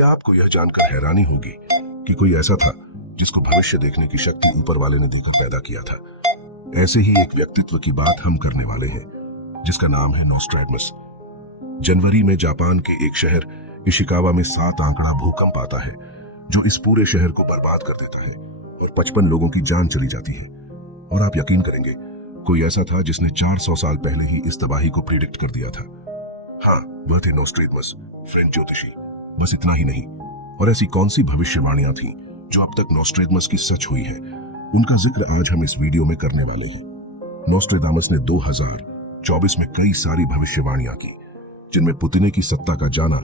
क्या आपको यह जानकर हैरानी होगी कि कोई ऐसा था जिसको भविष्य देखने की शक्ति ऊपर वाले ने देकर पैदा किया था। ऐसे ही एक व्यक्तित्व की बात हम करने वाले हैं जिसका नाम है नोस्ट्रैडमस। जनवरी में जापान के एक शहर इशिकावा में 7 आंकड़ा भूकंप आता है जो इस पूरे शहर को बर्बाद कर देता है और 55 लोगों की जान चली जाती है। और आप यकीन करेंगे, कोई ऐसा था जिसने 400 साल पहले ही इस तबाही को प्रिडिक्ट कर दिया था। हाँ, वह थे नोस्ट्रैडमस, फ्रेंच ज्योतिषी। बस इतना ही नहीं, और ऐसी कौन सी भविष्यवाणियां थीं जो अब तक नोस्ट्रैडमस की सच हुई है, उनका जिक्र आज हम इस वीडियो में करने वाले हैं। नोस्ट्रैडमस ने 2024 में कई सारी भविष्यवाणियां की, जिनमें पुतिने की सत्ता का जाना,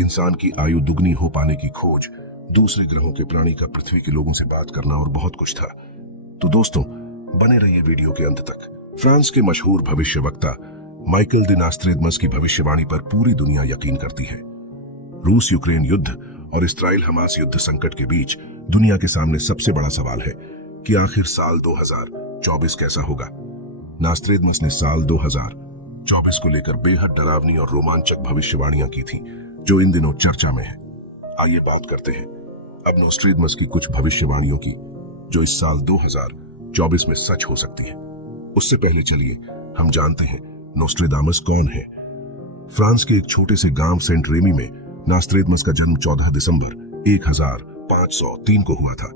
इंसान की आयु दुगनी हो पाने की खोज, दूसरे ग्रहों के प्राणी का पृथ्वी के लोगों से बात करना और बहुत कुछ था। तो दोस्तों, बने रहिए वीडियो के अंत तक। फ्रांस के मशहूर भविष्यवक्ता माइकल द नोस्ट्रैडमस की भविष्यवाणी पर पूरी दुनिया यकीन करती है। रूस यूक्रेन युद्ध और इस्राइल हमास युद्ध संकट के बीच दुनिया के सामने सबसे बड़ा सवाल है कि आखिर साल 2024 कैसा होगा। नोस्ट्रैडमस ने साल 2024 को लेकर बेहद डरावनी और रोमांचक भविष्यवाणियां की थीं, जो इन दिनों चर्चा में है। आइए बात करते हैं अब नोस्ट्रैडमस की कुछ भविष्यवाणियों की जो इस साल 2024 में सच हो सकती है। उससे पहले चलिए हम जानते हैं नोस्ट्रैडमस कौन है। फ्रांस के एक छोटे से गांव सेंट रेमी में नोस्ट्रैडमस का जन्म 14 दिसंबर 1503 को हुआ था।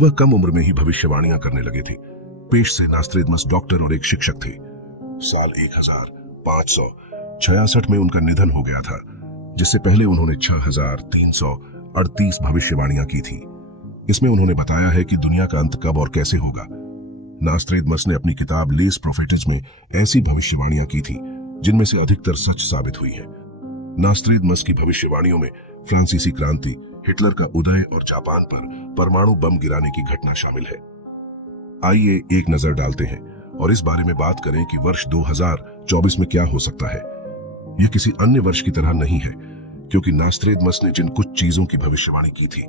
वह कम उम्र में ही भविष्यवाणियां करने लगे थे। पेश से नोस्ट्रैडमस डॉक्टर और एक शिक्षक थे। साल 1566 में उनका निधन हो गया था, जिससे पहले उन्होंने 6338 भविष्यवाणियां की थी। इसमें उन्होंने बताया है कि दुनिया का अंत कब और कैसे होगा। नोस्ट्रैडमस ने अपनी किताब लेस प्रोफेटिस में ऐसी भविष्यवाणियां की थी जिनमें से अधिकतर सच साबित हुई है। नोस्ट्रैडमस की भविष्यवाणियों में फ्रांसीसी क्रांति, हिटलर का उदय और जापान पर परमाणु बम गिराने की घटना शामिल है। आइए एक नजर डालते हैं और इस बारे में बात करें कि वर्ष 2024 में क्या हो सकता है। यह किसी अन्य वर्ष की तरह नहीं है, क्योंकि नोस्ट्रैडमस ने जिन कुछ चीजों की भविष्यवाणी की थी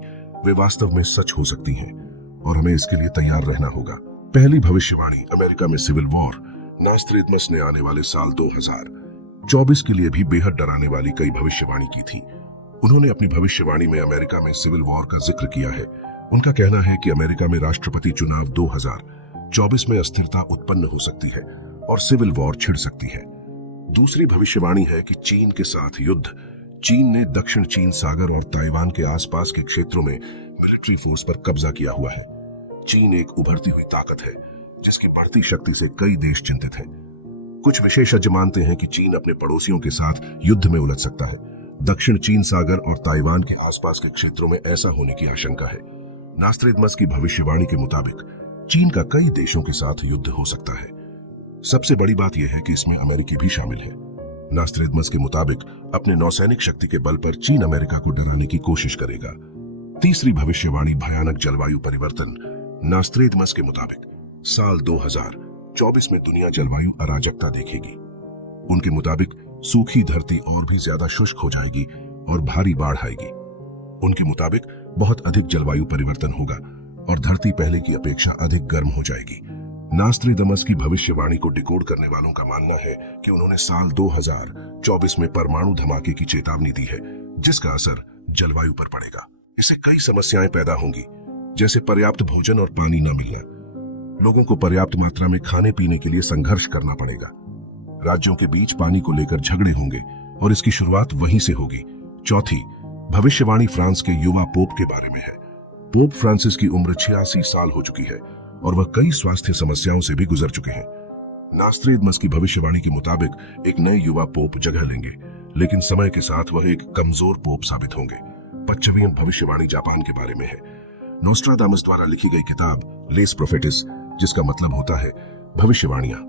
वे वास्तव में सच हो सकती हैं और हमें इसके लिए तैयार रहना होगा। पहली भविष्यवाणी, अमेरिका में सिविल वॉर। नोस्ट्रैडमस ने आने वाले साल 2024 के लिए भी बेहद डराने वाली कई भविष्यवाणी की थी। उन्होंने अपनी भविष्यवाणी में अमेरिका में सिविल वॉर का जिक्र किया है। उनका कहना है कि अमेरिका में राष्ट्रपति चुनाव 2024 में अस्थिरता उत्पन्न हो सकती है और सिविल वॉर छिड़ सकती है। दूसरी भविष्यवाणी है कि चीन के साथ युद्ध। चीन ने दक्षिण चीन सागर और ताइवान के आसपास के क्षेत्रों में मिलिट्री फोर्स पर कब्जा किया हुआ है। चीन एक उभरती हुई ताकत है जिसकी बढ़ती शक्ति से कई देश चिंतित हैं। कुछ विशेषज्ञ मानते हैं कि चीन अपने पड़ोसियों के साथ युद्ध में उलझ सकता है। दक्षिण चीन सागर और ताइवान के आसपास के क्षेत्रों में ऐसा होने की आशंका है। नोस्ट्रैडमस की भविष्यवाणी के मुताबिक चीन का कई देशों के साथ युद्ध हो सकता है। सबसे बड़ी बात यह है कि इसमें अमेरिकी भी शामिल है। नोस्ट्रैडमस के मुताबिक अपने नौसैनिक शक्ति के बल पर चीन अमेरिका को डराने की कोशिश करेगा। तीसरी भविष्यवाणी, भयानक जलवायु परिवर्तन। नोस्ट्रैडमस के मुताबिक साल 2024 में दुनिया जलवायु अराजकता देखेगी। उनके मुताबिक सूखी धरती और भी ज्यादा शुष्क हो जाएगी और भारी बाढ़ आएगी। उनके मुताबिक बहुत अधिक जलवायु परिवर्तन होगा और धरती पहले की अपेक्षा अधिक गर्म हो जाएगी। नोस्ट्रैडमस की भविष्यवाणी को डिकोड करने वालों का मानना है कि उन्होंने साल 2024 में परमाणु धमाके की चेतावनी दी है, जिसका असर जलवायु पर पड़ेगा। इससे कई समस्याएं पैदा होंगी, जैसे पर्याप्त भोजन और पानी न मिलना। लोगों को पर्याप्त मात्रा में खाने पीने के लिए संघर्ष करना पड़ेगा। राज्यों के बीच पानी को लेकर झगड़े होंगे और इसकी शुरुआत वहीं से होगी। चौथी भविष्यवाणी फ्रांस के युवा पोप के बारे में है। पोप फ्रांसिस की उम्र 86 साल हो चुकी है और वह कई स्वास्थ्य समस्याओं से भी गुजर चुके हैं। नोस्ट्रैडमस की भविष्यवाणी के मुताबिक एक नए युवा पोप जगह लेंगे, लेकिन समय के साथ वह एक कमजोर पोप साबित होंगे। 25वीं भविष्यवाणी जापान के बारे में है। नोस्ट्रैडमस द्वारा लिखी गई किताब लेस प्रोफेटिस, जिसका मतलब होता है भविष्यवाणियां,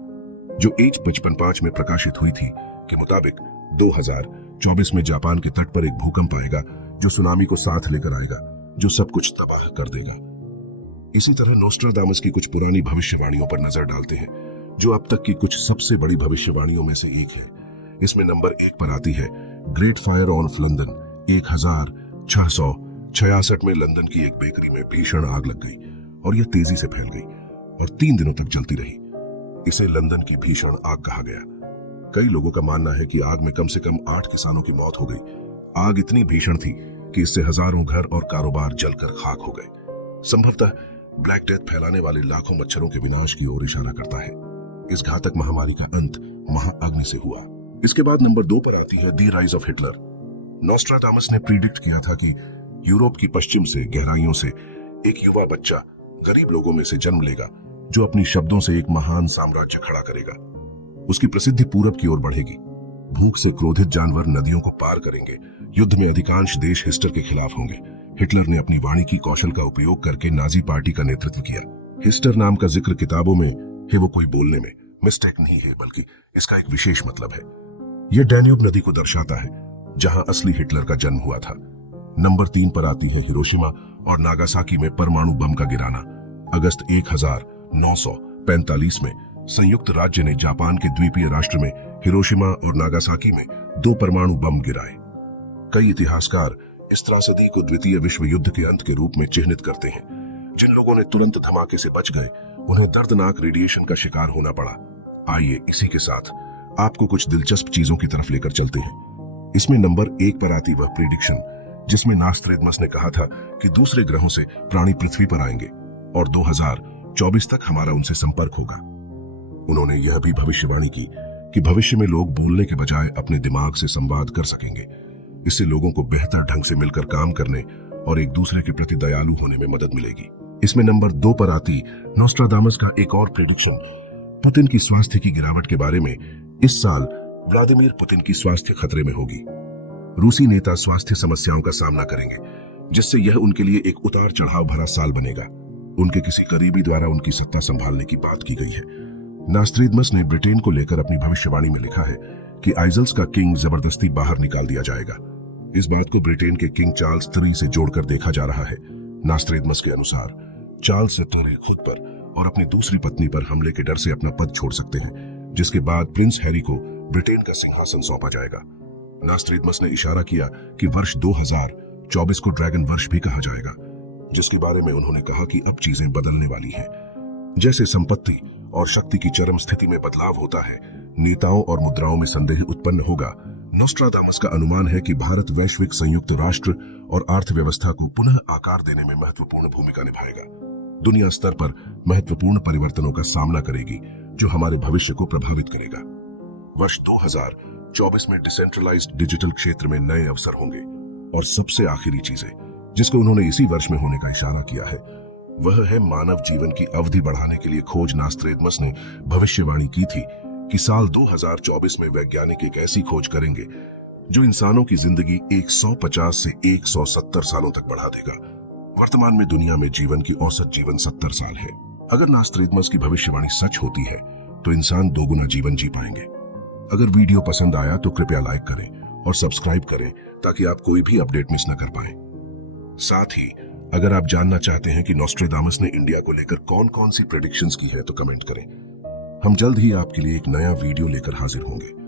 जो एज 55 में प्रकाशित हुई थी, के मुताबिक 2024 में जापान के तट पर एक भूकंप आएगा जो सुनामी को साथ लेकर आएगा, जो सब कुछ तबाह कर देगा। इसी तरह नोस्ट्रैडमस की कुछ पुरानी भविष्यवाणियों पर नजर डालते हैं, जो अब तक की कुछ सबसे बड़ी भविष्यवाणियों में से एक है। इसमें नंबर 1 पर आती है ग्रेट फायर ऑफ लंदन। 1666 में लंदन की एक बेकरी में भीषण आग लग गई और यह तेजी से फैल गई और 3 दिनों तक जलती रही। इसे लंदन की भीषण आग कहा गया। कई लोगों का मानना है कि आग में कम से कम 8 किसानों की मौत हो गई। आग इतनी भीषण थी कि इससे हजारों घर और कारोबार जलकर खाक हो गए। संभवतः ब्लैक डेथ फैलाने वाले लाखों मच्छरों के विनाश की ओर इशारा करता है। इस घातक महामारी का अंत महाअग्नि से हुआ। इसके बाद नंबर 2 पर आती है दी राइज ऑफ हिटलर। नॉस्ट्राडामस ने प्रीडिक्ट किया था कि यूरोप की पश्चिम से गहराइयों से एक युवा बच्चा गरीब लोगों में से जन्म लेगा, जो अपनी शब्दों से एक महान साम्राज्य खड़ा करेगा। उसकी प्रसिद्धि पूरब की ओर बढ़ेगी। भूख से क्रोधित जानवर नदियों को पार करेंगे। युद्ध में अधिकांश देश हिटलर के खिलाफ होंगे। हिटलर ने अपनी वाणी की कौशल का उपयोग करके नाजी पार्टी का नेतृत्व किया। हिटलर नाम का जिक्र किताबों में है वो कोई बोलने में मिस्टेक नहीं है, बल्कि इसका एक विशेष मतलब है। यह डैन्यूब नदी को दर्शाता है, जहां असली हिटलर का जन्म हुआ था। नंबर 3 पर आती है हिरोशिमा और नागासाकी में परमाणु बम का गिराना। अगस्त 1945 में संयुक्त राज्य ने जापान के द्वीपीय राष्ट्र में हिरोशिमा और नागासाकी में 2 परमाणु बम गिराए। कई इतिहासकार इस त्रासदी को द्वितीय विश्व युद्ध के अंत के रूप में चिन्हित करते हैं। जिन लोगों ने तुरंत धमाके से बच गए, उन्हें दर्दनाक रेडिएशन का शिकार होना पड़ा। आइए इसी के साथ आपको कुछ दिलचस्प चीजों की तरफ लेकर चलते हैं। इसमें नंबर 1 पर आती वह प्रेडिक्शन जिसमें नास्ट्रेडमस ने कहा था कि दूसरे ग्रहों से प्राणी पृथ्वी पर आएंगे और 2024 तक हमारा उनसे संपर्क होगा। उन्होंने यह भी भविष्यवाणी की कि भविष्य में लोग बोलने के बजाय अपने दिमाग से संवाद कर सकेंगे। इससे लोगों को बेहतर ढंग से मिलकर काम करने और एक दूसरे के प्रति दयालु होने में मदद मिलेगी। इसमें नंबर 2 पर आती नॉस्ट्राडामस का एक और प्रेडिक्शन पुतिन की स्वास्थ्य की गिरावट के बारे में। इस साल व्लादिमीर पुतिन की स्वास्थ्य खतरे में होगी। रूसी नेता स्वास्थ्य समस्याओं का सामना करेंगे, जिससे यह उनके लिए एक उतार चढ़ाव भरा साल बनेगा। उनके किसी करीबी द्वारा उनकी सत्ता संभालने की बात की गई है। नास्ट्रेडमस ने ब्रिटेन को लेकर अपनी भविष्यवाणी में लिखा है कि आइजल्स का किंग जबरदस्ती बाहर निकाल दिया जाएगा। इस बात को ब्रिटेन के किंग चार्ल्स III से जोड़कर देखा जा रहा है। नास्ट्रेडमस के अनुसार चार्ल्स III खुद पर और अपनी दूसरी पत्नी पर हमले के डर से अपना पद छोड़ सकते हैं, जिसके बाद प्रिंस हैरी को ब्रिटेन का सिंहासन सौंपा जाएगा। नास्ट्रेडमस ने इशारा किया कि वर्ष 2024 को ड्रैगन वर्ष भी कहा जाएगा, जिसके बारे में उन्होंने कहा कि अब चीजें बदलने वाली हैं। जैसे संपत्ति और शक्ति की चरम स्थिति में बदलाव होता है, नेताओं और मुद्राओं में संदेह उत्पन्न होगा। नॉस्ट्राडामस का अनुमान है कि भारत वैश्विक संयुक्त राष्ट्र और अर्थव्यवस्था को पुनः आकार देने में महत्वपूर्ण भूमिका निभाएगा। दुनिया स्तर पर महत्वपूर्ण परिवर्तनों का सामना करेगी, जो हमारे भविष्य को प्रभावित करेगा। वर्ष 2024 में डिसेंट्रलाइज्ड डिजिटल क्षेत्र में नए अवसर होंगे। और सबसे आखिरी चीजें जिसको उन्होंने इसी वर्ष में होने का इशारा किया है, वह है मानव जीवन की अवधि बढ़ाने के लिए खोज। नास्ट्रेडमस ने भविष्यवाणी की थी कि साल 2024 में वैज्ञानिक एक ऐसी खोज करेंगे जो इंसानों की जिंदगी 150 से 170 सालों तक बढ़ा देगा। वर्तमान में दुनिया में जीवन की औसत जीवन 70 साल है। अगर नास्ट्रेडमस की भविष्यवाणी सच होती है तो इंसान 2 गुना जीवन जी पाएंगे। अगर वीडियो पसंद आया तो कृपया लाइक करें और सब्सक्राइब करें ताकि आप कोई भी अपडेट मिस न कर पाएं। साथ ही अगर आप जानना चाहते हैं कि नॉस्ट्रेडामस ने इंडिया को लेकर कौन कौन सी प्रेडिक्शंस की है तो कमेंट करें। हम जल्द ही आपके लिए एक नया वीडियो लेकर हाजिर होंगे।